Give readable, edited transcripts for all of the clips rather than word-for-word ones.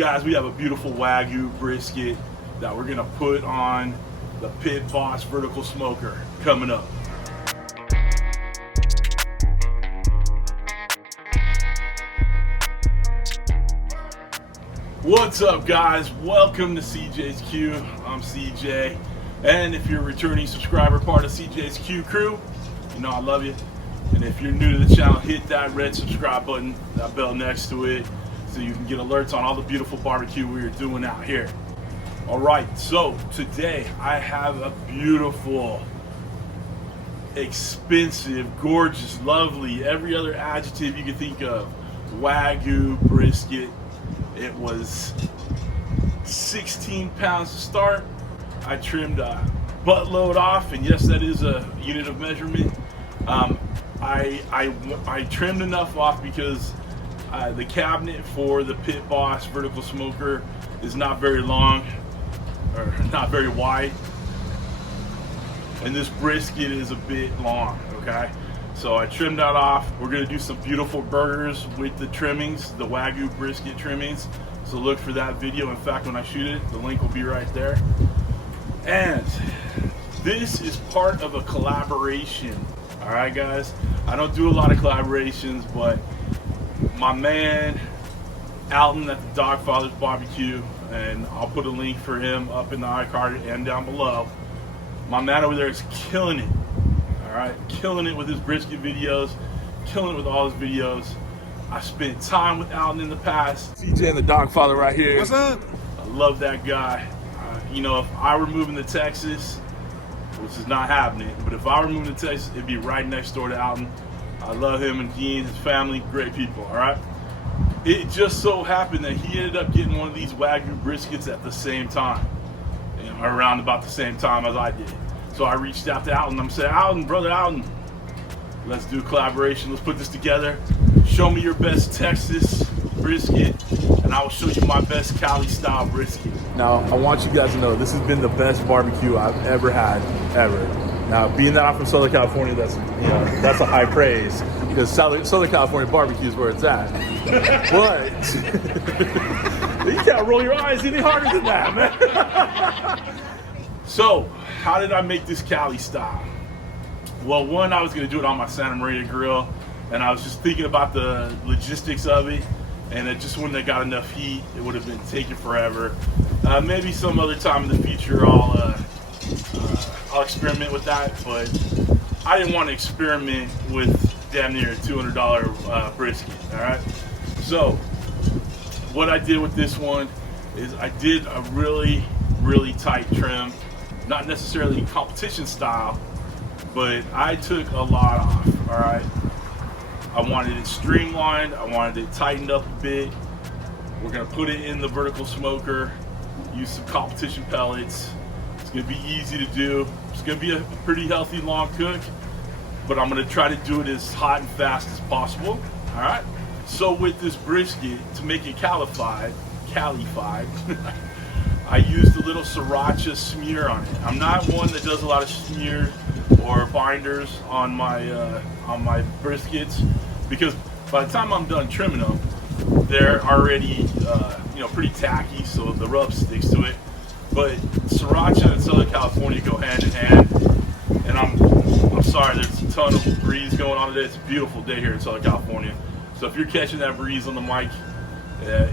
Guys, we have a beautiful Wagyu brisket that we're gonna put on the Pit Boss vertical smoker coming up. What's up, guys? Welcome to CJ's Q. I'm CJ, and if you're a returning subscriber, part of CJ's Q crew, you know I love you. And if you're new to the channel, hit that red subscribe button, that bell next to it, so you can get alerts on all the beautiful barbecue we're doing out here. All right, so today I have a beautiful, expensive, gorgeous, lovely, every other adjective you can think of, Wagyu brisket. It was 16 pounds to start. I trimmed a buttload off, and yes, that is a unit of measurement. I trimmed enough off because the cabinet for the Pit Boss vertical smoker is not very long, or not very wide, and this brisket is a bit long, okay? So I trimmed that off. We're gonna do some beautiful burgers with the trimmings, the Wagyu brisket trimmings. So look for that video. In fact, when I shoot it, the link will be right there. And this is part of a collaboration. All right, guys. I don't do a lot of collaborations, but my man Alton at the Dawgfatha's barbecue, and I'll put a link for him up in the iCard and down below. My man over there is killing it. All right, killing it with his brisket videos, killing it with all his videos. I spent time with Alton in the past. CJ and the Dawgfatha right here. What's up? I love that guy. You know, if I were moving to Texas, which is not happening, but if I were moving to Texas, it'd be right next door to Alton. I love him and Dean, his family, great people, all right? It just so happened that he ended up getting one of these Wagyu briskets at the same time, you know, around about the same time as I did. So I reached out to Alton. I'm saying, Alton, brother Alton, let's do a collaboration. Let's put this together. Show me your best Texas brisket, and I will show you my best Cali Style brisket. Now, I want you guys to know this has been the best barbecue I've ever had, ever. Now, being that I'm from Southern California, that's, you know, that's a high praise, because Southern California barbecue is where it's at. But you can't roll your eyes any harder than that, man. So, how did I make this Cali Style? Well, one, I was going to do it on my Santa Maria grill, and I was just thinking about the logistics of it, and it just wouldn't have got enough heat. It would have been taking forever. Maybe some other time in the future I'll experiment with that, but I didn't want to experiment with damn near $200 brisket, all right? So what I did with this one is I did a really, really tight trim, not necessarily competition style, but I took a lot off, all right? I wanted it streamlined, I wanted it tightened up a bit. We're gonna put it in the vertical smoker, use some competition pellets. It's gonna be easy to do. It's gonna be a pretty healthy long cook, but I'm gonna try to do it as hot and fast as possible, all right? So with this brisket, to make it calified, I used a little sriracha smear on it. I'm not one that does a lot of smear or binders on my briskets, because by the time I'm done trimming them, they're already you know, pretty tacky, so the rub sticks to it. But sriracha and Southern California go hand in hand, and I'm sorry, there's a ton of breeze going on today. It's a beautiful day here in Southern California, so if you're catching that breeze on the mic,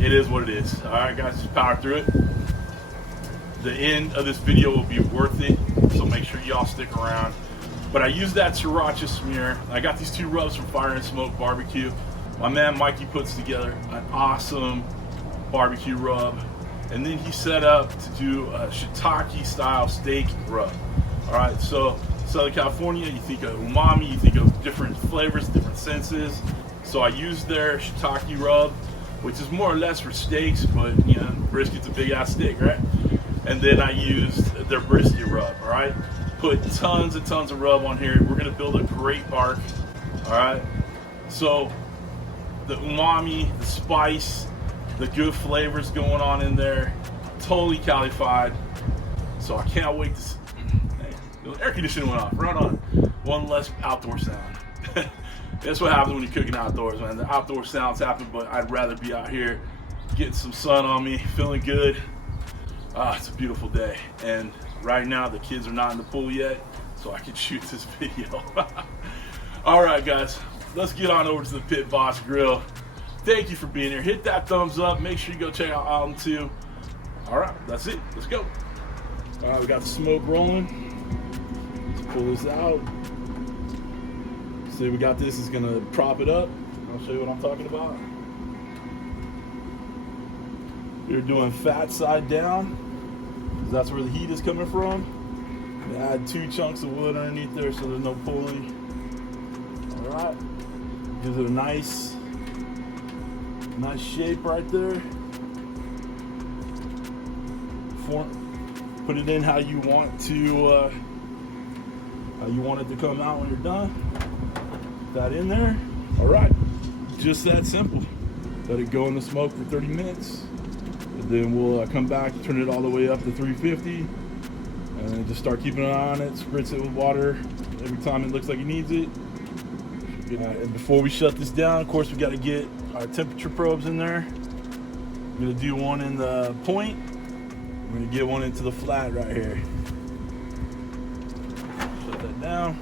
it is what it is. All right, guys, just power through it. The end of this video will be worth it, so make sure y'all stick around. But I used that sriracha smear. I got these two rubs from Fire and Smoke Barbecue. My man Mikey puts together an awesome barbecue rub, and then he set up to do a shiitake style steak rub. All right, so Southern California, you think of umami, you think of different flavors, different senses. So I used their shiitake rub, which is more or less for steaks, but you know, brisket's a big ass steak, right? And then I used their brisket rub, all right? Put tons and tons of rub on here. We're gonna build a great arc, all right? So the umami, the spice, the good flavors going on in there, totally calified. So I can't wait to see. The air conditioning went off, right on. One less outdoor sound. That's what happens when you're cooking outdoors, man. The outdoor sounds happen, but I'd rather be out here getting some sun on me, feeling good. It's a beautiful day, and right now the kids are not in the pool yet, so I can shoot this video. All right, guys, let's get on over to the Pit Boss Grill. Thank you for being here. Hit that thumbs up. Make sure you go check out Alton too. All right, that's it. Let's go. All right, we got the smoke rolling. Let's pull this out. See, we got this. Is gonna prop it up. I'll show you what I'm talking about. You're doing fat side down, because that's where the heat is coming from. We add 2 chunks of wood underneath there so there's no pulling. All right, gives it a nice shape right there. Put it in how you want it to come out when you're done. Put that in there. All right, just that simple. Let it go in the smoke for 30 minutes. And then we'll come back, turn it all the way up to 350, and then just start keeping an eye on it. Spritz it with water every time it looks like it needs it. And before we shut this down, of course, we got to get our temperature probes in there. I'm gonna do one in the point. I'm gonna get one into the flat right here. Shut that down.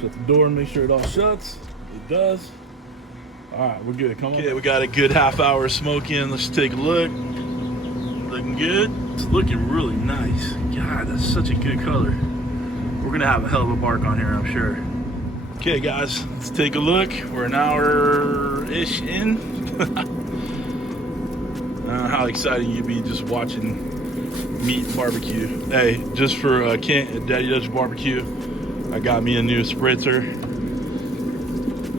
Shut the door and make sure it all shuts. It does. All right, we're good. Come on. Okay, we got a good half hour of smoke in. Let's take a look. Looking good. It's looking really nice. God, that's such a good color. We're gonna have a hell of a bark on here, I'm sure. Okay, guys, let's take a look. We're an hour-ish in. How exciting you'd be just watching meat barbecue. Hey, just for Daddy Dutch Barbecue, I got me a new spritzer.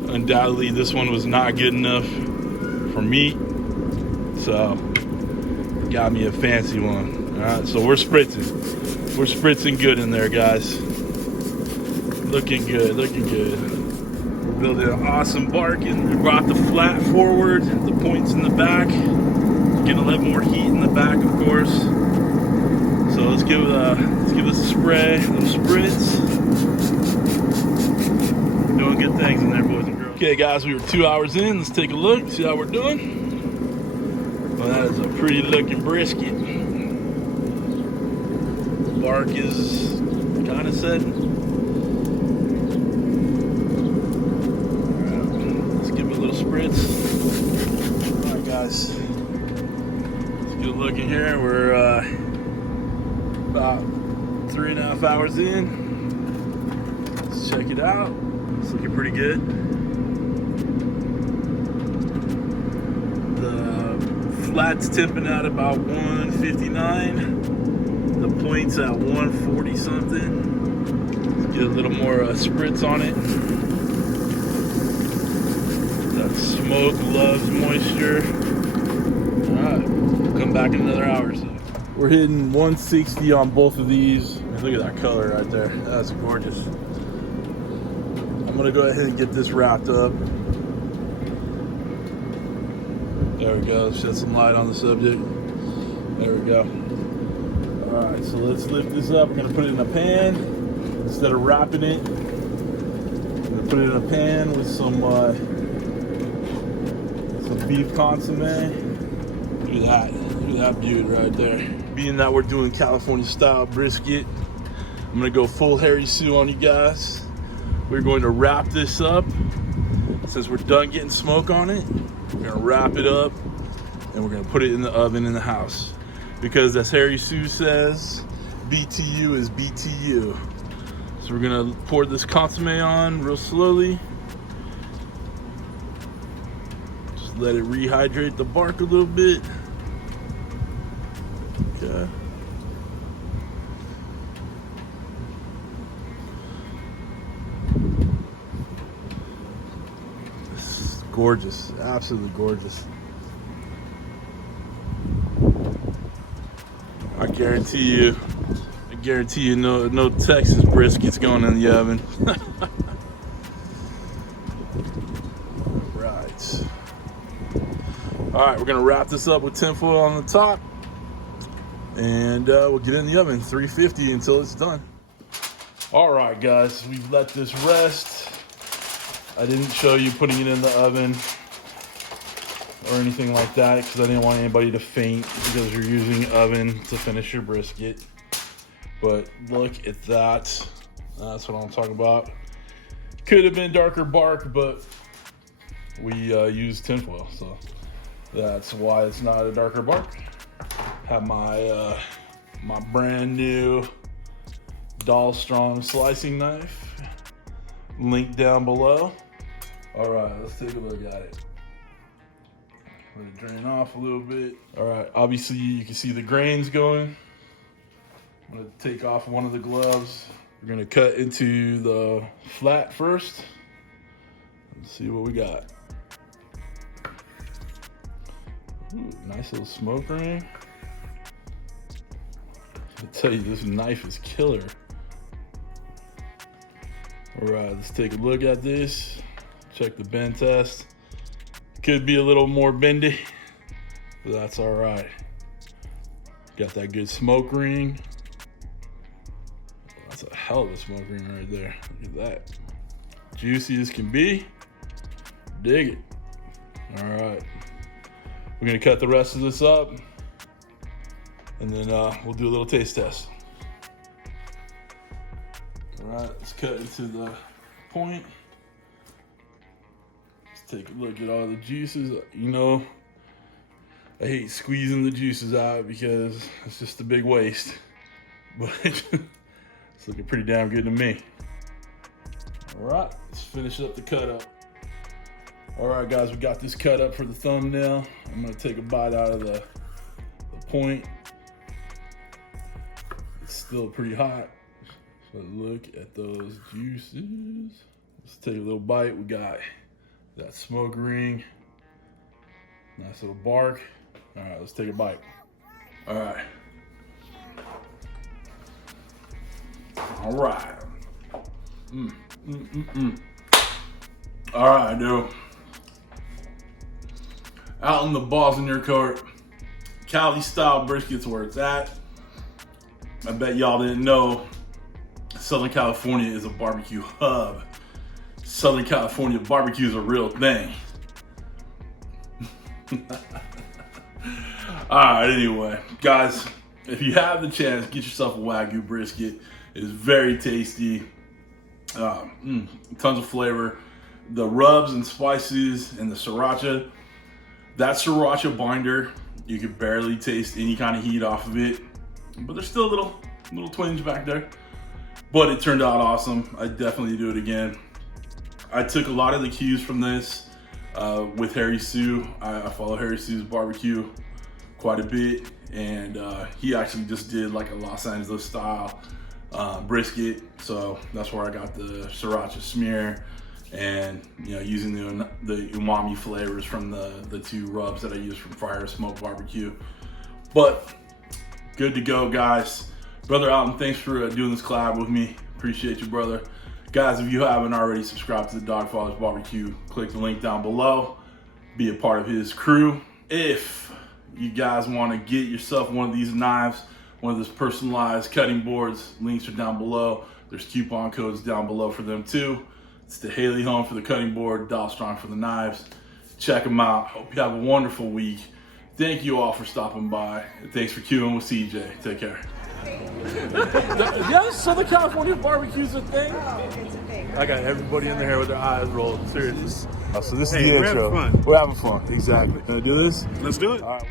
Undoubtedly, this one was not good enough for meat, so got me a fancy one. All right, so we're spritzing. We're spritzing good in there, guys. Looking good, looking good. We're building an awesome bark, and we brought the flat forward, the points in the back. Get a little more heat in the back, of course. So let's give this a spray, a little spritz. Doing good things in there, boys and girls. Okay, guys, we were 2 hours in. Let's take a look, see how we're doing. Well, that is a pretty looking brisket. Bark is kind of setting. All right, let's give it a little spritz. All right, guys. Good looking here. We're about 3.5 hours in. Let's check it out. It's looking pretty good. The flat's tipping at about 159. The point's at 140 something. Let's get a little more spritz on it. That smoke loves moisture. All right. Come back in another hour or so. We're hitting 160 on both of these. Look at that color right there. That's gorgeous. I'm gonna go ahead and get this wrapped up. There we go. Shed some light on the subject. There we go. All right, so let's lift this up. We're gonna put it in a pan instead of wrapping it. I'm gonna put it in a pan with some beef consomme. Look at that. Look at that beauty right there. Being that we're doing California style brisket, I'm gonna go full Harry Sue on you guys. We're going to wrap this up. Since we're done getting smoke on it, we're gonna wrap it up and we're gonna put it in the oven in the house. Because as Harry Sue says, BTU is BTU. So we're gonna pour this consomme on real slowly. Just let it rehydrate the bark a little bit. Okay. This is gorgeous, absolutely gorgeous. I guarantee you no Texas brisket's going in the oven. Right. All right, we're gonna wrap this up with tinfoil on the top. And we'll get it in the oven, 350 until it's done. All right, guys, we've let this rest. I didn't show you putting it in the oven. or anything like that because I didn't want anybody to faint because you're using an oven to finish your brisket. But look at that. That's what I'm talking about. Could have been darker bark, but we used tinfoil, so that's why it's not a darker bark. Have my my brand new Doll Strong slicing knife, link down below. All right, let's take a look at it. Let it drain off a little bit. All right, obviously you can see the grains going. I'm gonna take off one of the gloves. We're gonna cut into the flat first. Let's see what we got. Ooh, nice little smoke ring. I tell you, this knife is killer. All right, let's take a look at this. Check the bend test. Could be a little more bendy, but that's all right. Got that good smoke ring. That's a hell of a smoke ring right there. Look at that. Juicy as can be. Dig it. All right. We're gonna cut the rest of this up, and then we'll do a little taste test. All right, let's cut into the point. Let's take a look at all the juices. You know, I hate squeezing the juices out because it's just a big waste, but it's looking pretty damn good to me. All right, let's finish up the cut up. All right, guys, we got this cut up for the thumbnail. I'm gonna take a bite out of the point. It's still pretty hot, so look at those juices. Let's take a little bite. We got that smoke ring, nice little bark. All right, let's take a bite. All right. All right. All right, dude. Out in the balls in your court, Cali Style briskets where it's at. I bet y'all didn't know Southern California is a barbecue hub. Southern California barbecue is a real thing. All right, anyway, guys, if you have the chance, get yourself a Wagyu brisket. It is very tasty. Tons of flavor. The rubs and spices and the sriracha. That sriracha binder, you could barely taste any kind of heat off of it, but there's still a little twinge back there. But it turned out awesome. I'd definitely do it again. I took a lot of the cues from this with Harry Sue. I follow Harry Sue's barbecue quite a bit, and he actually just did like a Los Angeles style brisket, so that's where I got the sriracha smear, and you know, using the umami flavors from the two rubs that I use from Fire Smoke Barbecue. But good to go, guys. Brother Alton, thanks for doing this collab with me. Appreciate you, brother. Guys, if you haven't already subscribed to the Dawgfatha's Barbecue, click the link down below. Be a part of his crew. If you guys want to get yourself one of these knives, one of those personalized cutting boards, links are down below. There's coupon codes down below for them too. It's the Haley Home for the cutting board, Doll Strong for the knives. Check them out. Hope you have a wonderful week. Thank you all for stopping by. And thanks for queuing with CJ. Take care. Yes, Southern California barbecue's a thing. Oh, it's a thing. I got everybody in the hair with their eyes rolled. Seriously. So this is Hey, the we're intro. having fun. We're having fun. Exactly. Gonna do this? Let's do it. All right.